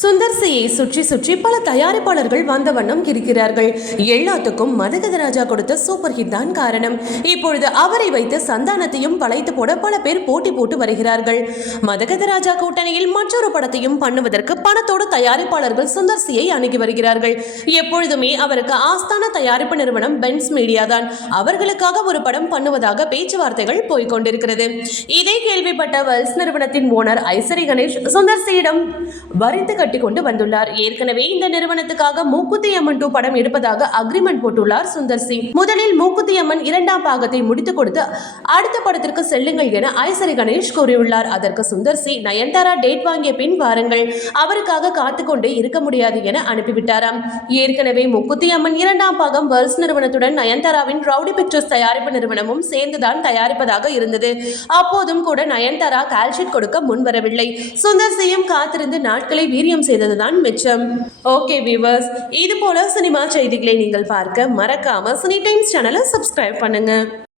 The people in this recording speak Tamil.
சுந்தர் சியை சுற்றி சுற்றி பல தயாரிப்பாளர்கள் வந்த வண்ணம் இருக்கிறார்கள். எல்லாத்துக்கும் மதகதராஜா கொடுத்த சூப்பர் ஹிட் தான் காரணம். இப்பொழுது அவரை வைத்து சந்தானத்தையும் வளைத்து போட பல பேர் போட்டி போட்டு வருகிறார்கள். மதகதராஜா கூட்டணியில் மற்றொரு படத்தையும் பண்ணுவதற்கு பணத்தோடு தயாரிப்பாளர்கள் சுந்தர் சியை அணுகி வருகிறார்கள். எப்பொழுதுமே அவருக்கு ஆஸ்தான தயாரிப்பு நிறுவனம் பென்ஸ் மீடியா தான். அவர்களுக்காக ஒரு படம் பண்ணுவதாக பேச்சுவார்த்தைகள் போய்கொண்டிருக்கிறது. இதை கேள்விப்பட்ட வெல்ஸ் நிறுவனத்தின் ஓனர் ஐசரி கணேஷ் சுந்தர் சியிடம் வரிந்து கட்டி கொண்டு வந்துள்ளார். ஏற்கனவே இந்த நிறுவனத்துக்காக மூக்குத்தி அம்மன் 2 படம் எடுப்பதாக அக்ரிமெண்ட் போட்டுள்ளார் சுந்தர் சி. முதலில் மூக்குத்தி அம்மன் 2ஆம் பாகத்தை முடித்துக் கொடுத்து அடுத்த படத்திற்கு செல்லுங்கள் என ஐசரி கணேஷ் கூறியுள்ளார். அதற்கு சுந்தர் சி, நயன்தாரா டேட் வாங்கிய பின் வாருங்கள், அவருக்காக காத்துக்கொண்டே இருக்க முடியாது என அனுப்பிவிட்டாராம். ஏற்கனவே மூக்குத்தி அம்மன் 2ஆம் பாகம் வெல்ஸ் நிறுவனத்துடன் நயன்தாராவின் ரவுடி பிக்சர்ஸ் தயாரிப்பு நிறுவனமும் சேர்ந்துதான் தயாரிப்பதாக இருந்தது. அப்போதும் கூட நயன்தாரா கால்ஷீட் கொடுக்க முன்வரவில்லை. சுந்தர் சியும் காத்திருந்து நாட்களை வீரியம் செய்ததுதான் மிச்சம். ஓகே வியூவர்ஸ், இது போல சினிமா செய்திகளை நீங்கள் பார்க்க மறக்காம சினி டைம்ஸ் சேனலை சப்ஸ்கிரைப் பண்ணுங்க.